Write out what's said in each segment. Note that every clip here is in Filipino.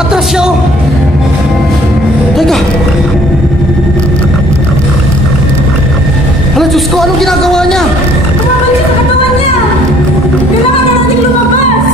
Umaatras siya, oh. Teka. Hala, Diyos ko, anong ginagawa niya? Tumakan siya sa katawan niya. Kailangan na nating lumabas.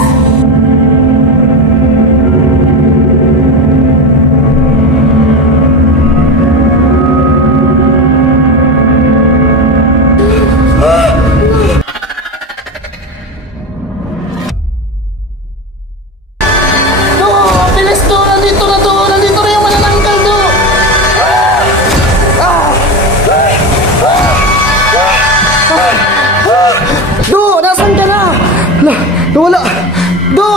Wala! Do!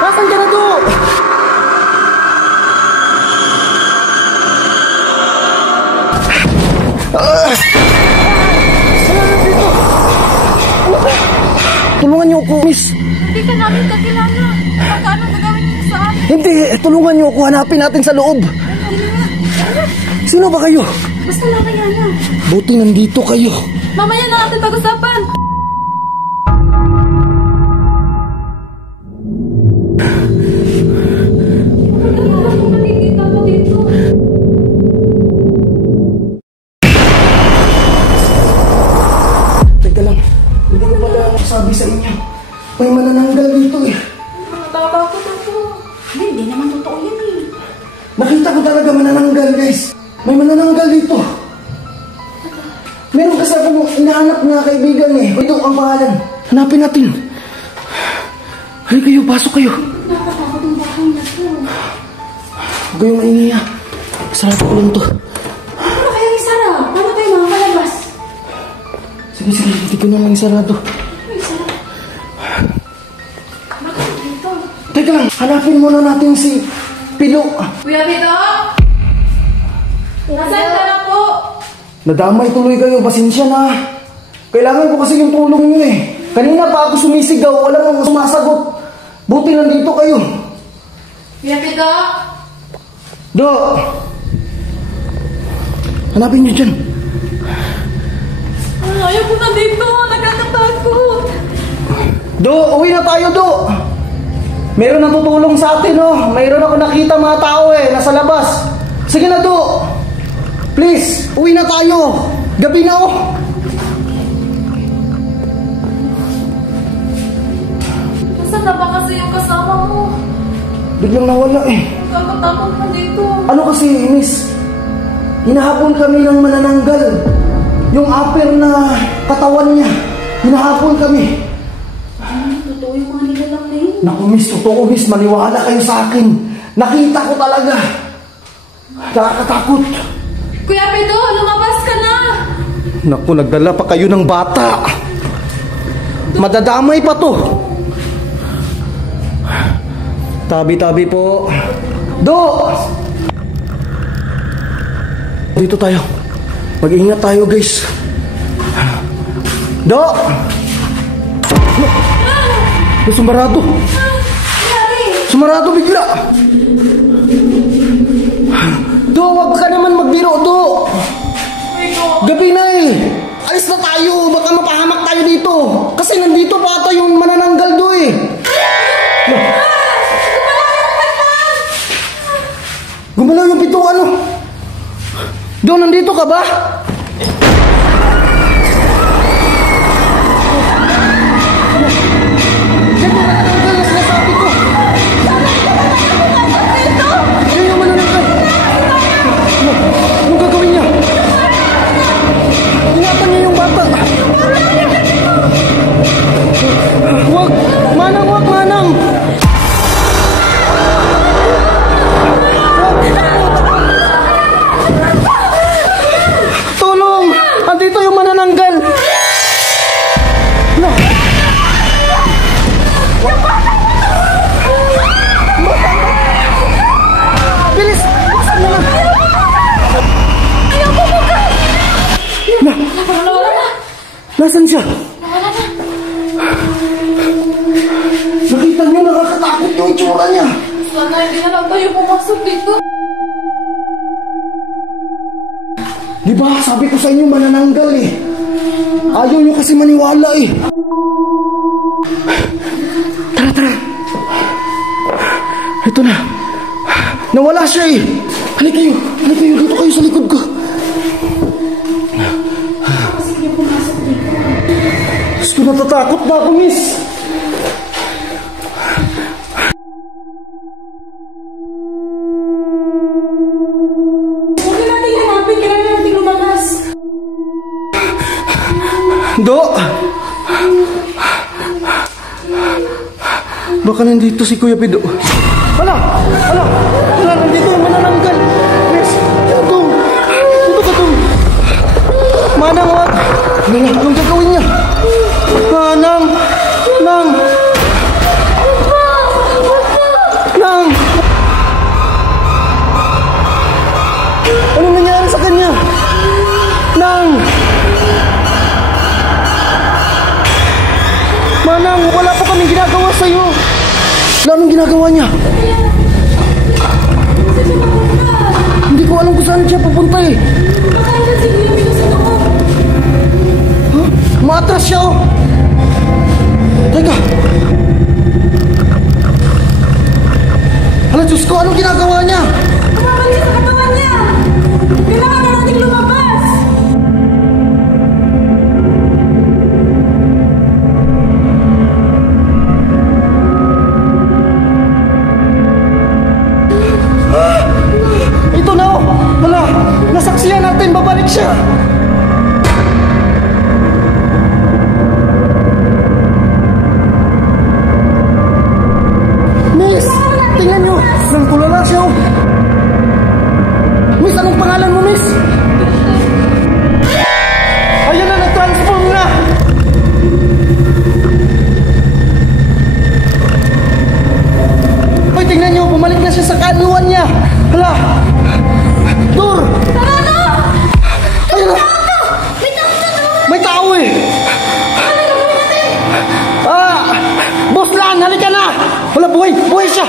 Nasaan ka na, Do? Tulungan niyo ako, miss. Hindi ka namin kakilala. Magkano gagawin niyo sa amin? Hindi, tulungan niyo ako. Hanapin natin sa loob. Sino ba kayo? Basta mamaya na. Buti nandito kayo. Mamaya na natin pag-usapan. Sabi sa inyo, may manananggal dito eh. Natatakot ako. Hindi naman totoo yan eh. Nakita ko talaga manananggal, guys. May manananggal dito. Meron kasi akong inahanap na kaibigan eh. Ito ang pangalan. Hanapin natin. Ay kayo, pasok kayo. Natatakot ang bahay na to. Huwag kayong mainiya. Sarap ko lang to. Ano kaya isara? Paano tayo makakalabas? Sige, hindi ko na lang isarado. Teka lang, hanapin muna natin si Pilo. Kuya Pito? Nasaan ka na po? Nadamay tuloy kayo, pasensya na. Kailangan ko kasi yung tulong niyo eh. Kanina pa ako sumisigaw, wala nang sumasagot. Buti nandito kayo. Kuya Pito? Do! Hanapin niyo dyan. Ayaw ko na dito, nagkakatakot. Do, uwi na tayo, Do. Meron nang tutulong sa atin, oh. Mayroon ako nakita mga tao eh, nasa labas. Sige na, Do. Please, uwi na tayo. Gabi na, oh. Nasaan na ba kasi yung kasama mo? Biglang nawala eh. Nagkakatakot na dito. Ano kasi, miss? Hinahabol kami ng manananggal. Yung upper na katawan niya. Hinahabol kami. Totoo yung mga nilalang na yun. Naku, miss, totoo, miss. Maniwala kayo sa akin. Nakita ko talaga. Nakakatakot. Kuya Pito, lumabas ka na. Naku, nagdala pa kayo ng bata. Madadamay pa to. Tabi-tabi po. Do! Dito tayo. Mag-ingat tayo, guys. Do! Sumarado. Sumarado bigla. Do, wag ka naman magbiro, Do. Gabi na eh. Alis na tayo. Baka mapahamak tayo dito. Kasi nandito pa ata yung manananggal, Do eh. Gumalaw yung pituan, ano? Do, nandito ka ba? Anong gagawin niya? Ingatan niya yung bata. Wag! Manang, wag, Manang! Tulong! Andito yung manananggal! No! Bilis! Buksan mo na! Nawala na. Nasaan siya? Nawala na. Nakita niyo, nakakatakot yung itsura niya. Sana hindi na lang tayo pumasok dito. Di ba, sabi ko sa inyo manananggal eh. Ayaw niyo kasi maniwala eh. Tara, tara. Ito na. Nawala siya eh. Halika kayo. Halika kayo. Dito kayo sa likod ko. Sige, pumasok dito. Diyos ko, natatakot na ako, miss. Huwag na natin hanapin. Kailangan natin lumabas. Do! Baka nandito si Kuya Pido. Hala! Hala! Hala! Nandito yung manananggal. Miss! Yan, Dong! Dito ka, Dong! Manang, wag! Anong gagawin niya? Manang! Nang! Nang! Anong nangyari sa kanya? Nang! Manang, wala pa kaming ginagawa sa'yo. Wala anong ginagawa niya? Hindi ko alam kung saan siya pupunta eh. Baka naman si Kuya Pido sa loob. Huh? Maatras siya oh. Teka. Hala, Diyos ko, anong ginagawa niya? Kumaman siya sa katawan niya. Kailangan na natin lumabas. Ito na oh. Hala, nasaksiyan natin, babalik siya. Miss, tingnan nyo. Nang tulala siya oh. Miss, anong pangalan mo, Miss? Ayun na, nag-transform na. Hoy, tingnan nyo, bumalik na siya sa kaluan niya. Hala! Dur! Tara na! Ayun na! May tao sa loob! May tao eh! Ano gagawin natin? Ah! Boss Lan, halika na! Wala, buhay! Buhay siya!